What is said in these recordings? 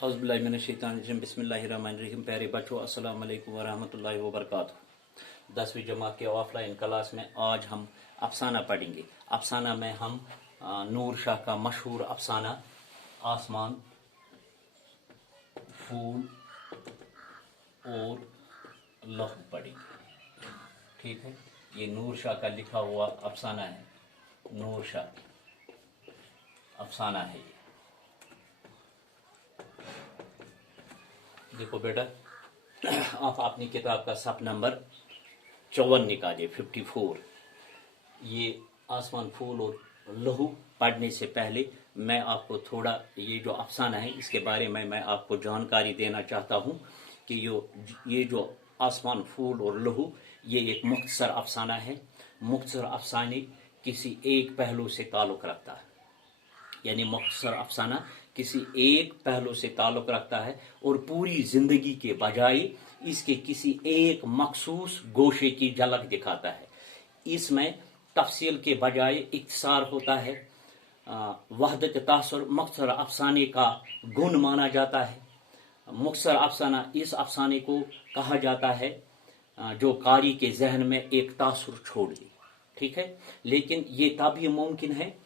औज़ुबिल्लाहिमिनश्शैतानिर्रजीम बिस्मिल्लाहिर्रहमानिर्रहीम। प्यारे बच्चों, अस्सलाम वालेकुम वरहमतुल्लाहि वबरकातुहू। 10वीं जमात के ऑफलाइन क्लास में आज हम अफसाना पढ़ेंगे। अफसाना में हम नूर शाह का मशहूर अफसाना आसमान, फूल और लहू पढ़ेंगे। ठीक है, ये नूर शाह का लिखा हुआ अफसाना है। नूर शाह अफसाना है ये। देखो बेटा, आप अपनी किताब का सफ़ नंबर 54 निकालिए, 54। ये आसमान, फूल और लहू पढ़ने से पहले मैं आपको थोड़ा ये जो अफसाना है इसके बारे में मैं आपको जानकारी देना चाहता हूँ कि ये जो आसमान, फूल और लहू ये एक मुख्तसर अफसाना है। मुख्तसर अफसाने किसी एक पहलू से ताल्लुक़ रखता है, यानी मुख्तसर अफसाना किसी एक पहलू से ताल्लुक़ रखता है और पूरी ज़िंदगी के बजाय इसके किसी एक मखसूस गोशे की झलक दिखाता है। इसमें तफसील के बजाय इख्तिसार होता है। वहदत तासुर मुख्तसर अफसाने का गुण माना जाता है। मुख्तसर अफसाना इस अफसाने को कहा जाता है जो कारी के जहन में एक तासुर छोड़ दे। ठीक है, लेकिन ये तभी मुमकिन है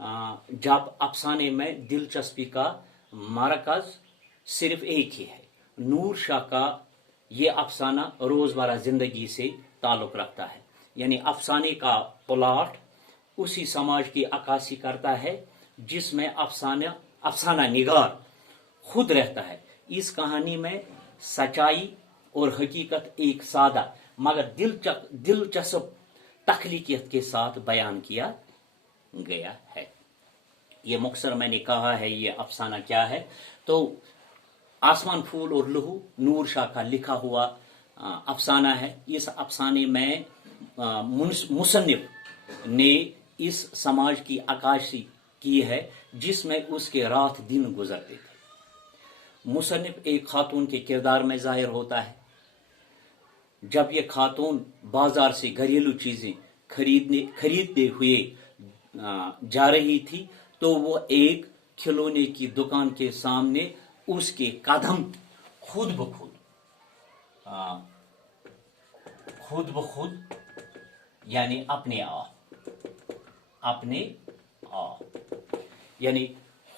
जब अफसाने में दिलचस्पी का मरकज सिर्फ एक ही है। नूर शाह का ये अफसाना रोज़मर्रा ज़िंदगी से ताल्लुक़ रखता है, यानी अफसाने का प्लॉट उसी समाज की अक्कासी करता है जिसमें अफसाना निगार खुद रहता है। इस कहानी में सच्चाई और हकीकत एक सादा मगर दिलचस्प तख्लीकियत के साथ बयान किया गया है। ये मुख्तसर मैंने कहा है ये अफसाना क्या है। तो आसमान, फूल और लहू नूर शाह का लिखा हुआ अफसाना है। इस अफसाने में मुसन्निफ ने इस समाज की अक्कासी की है जिसमें उसके रात दिन गुजरते थे। मुसन्निफ एक खातून के किरदार में जाहिर होता है। जब ये खातून बाजार से घरेलू चीजें खरीदते हुए जा रही थी तो वो एक खिलौने की दुकान के सामने उसके कदम खुद ब खुद यानी अपने आप यानी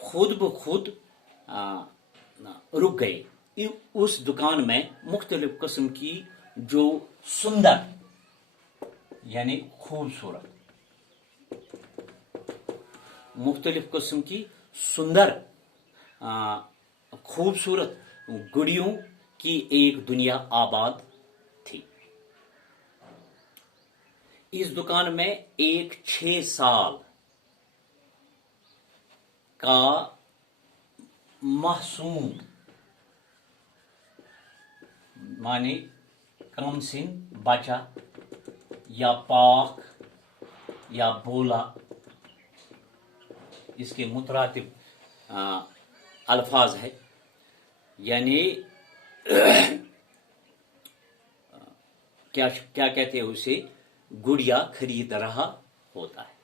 खुद ब खुद रुक गए। उस दुकान में मुख्तलिफ किस्म की जो सुंदर यानी खूबसूरत, मुख्तलिफ किस्म की सुंदर खूबसूरत गुड़ियों की एक दुनिया आबाद थी। इस दुकान में एक 6 साल का मासूम माने कम सिन बच्चा या पाक या बोला, इसके मुतरातिब अल्फाज है, यानी क्या कहते हैं उसे, गुड़िया खरीद रहा होता है।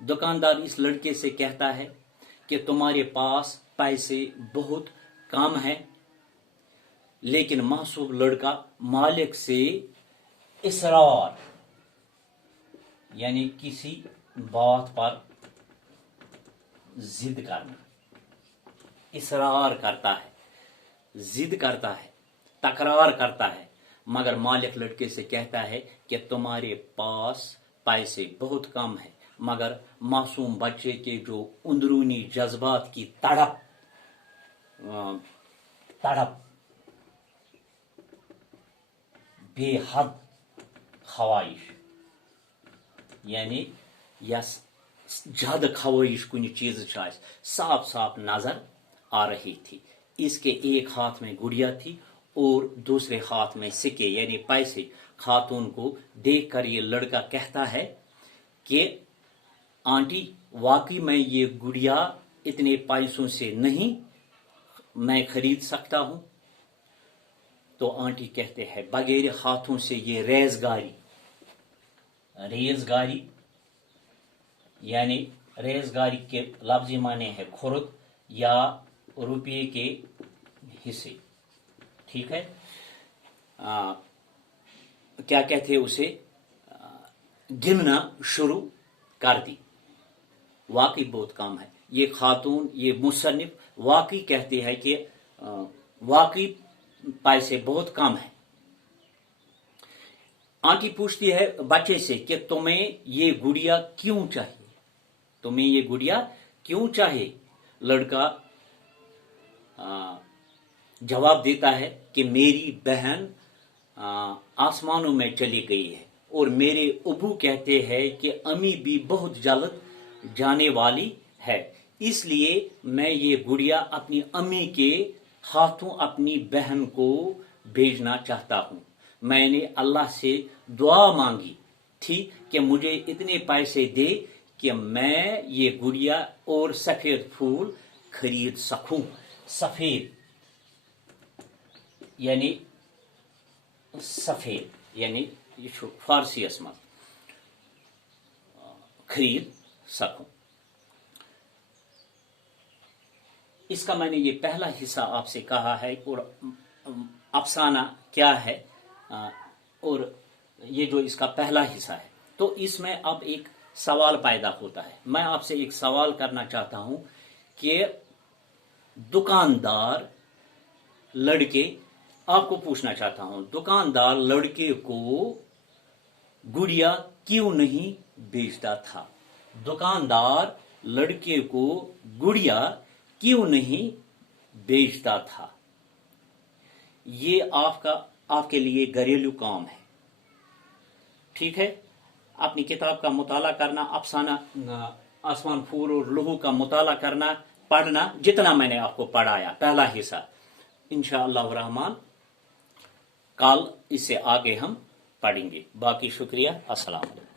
दुकानदार इस लड़के से कहता है कि तुम्हारे पास पैसे बहुत कम हैं, लेकिन मासूम लड़का मालिक से इसरार यानी किसी बात पर जिद करना, इसरार करता है, जिद करता है, तकरार करता है। मगर मालिक लड़के से कहता है कि तुम्हारे पास पैसे बहुत कम है, मगर मासूम बच्चे के जो अंदरूनी जज्बात की तड़प बेहद ख्वाहिश यानी यस ज्यादा ख्वाहिश कुछ चीज साफ साफ नजर आ रही थी। इसके एक हाथ में गुड़िया थी और दूसरे हाथ में सिक्के यानी पैसे। खातून को देखकर ये लड़का कहता है कि आंटी, वाकई में ये गुड़िया इतने पैसों से नहीं मैं खरीद सकता हूं। तो आंटी कहते हैं बगैर हाथों से ये रेजगारी यानी रेजगारी के लफ्जी माने है खुर्द या रुपये के हिस्से, ठीक है। क्या कहते हैं उसे, गिनना शुरू कर दी। वाकई बहुत कम है। ये खातून, ये मुसन्निफ वाकई कहते हैं कि वाकई पैसे बहुत कम है। आंटी पूछती है बच्चे से कि तुम्हें ये गुड़िया क्यों चाहिए, तुम्हें ये गुड़िया क्यों चाहिए। लड़का जवाब देता है कि मेरी बहन आसमानों में चली गई है और मेरे अबू कहते हैं कि अम्मी भी बहुत जल्द जाने वाली है, इसलिए मैं ये गुड़िया अपनी अम्मी के हाथों अपनी बहन को भेजना चाहता हूँ। मैंने अल्लाह से दुआ मांगी थी कि मुझे इतने पैसे दे कि मैं ये गुड़िया और सफेद फूल खरीद सकूं। सफेद यानी सफेद यानी ये फारसी असमा खरीद सकूं। इसका मैंने ये पहला हिस्सा आपसे कहा है और अफसाना क्या है और ये जो इसका पहला हिस्सा है। तो इसमें अब एक सवाल पैदा होता है। मैं आपसे एक सवाल करना चाहता हूं कि दुकानदार लड़के, आपको पूछना चाहता हूं, दुकानदार लड़के को गुड़िया क्यों नहीं बेचता था। दुकानदार लड़के को गुड़िया क्यों नहीं बेचता था। ये आपके लिए घरेलू काम है, ठीक है। अपनी किताब का मुताला करना, अफसाना आसमान फूल और लहू का मुताला करना, पढ़ना जितना मैंने आपको पढ़ाया पहला हिस्सा। इंशाअल्लाह रहमान कल इससे आगे हम पढ़ेंगे। बाकी शुक्रिया। अस्सलाम वालेकुम।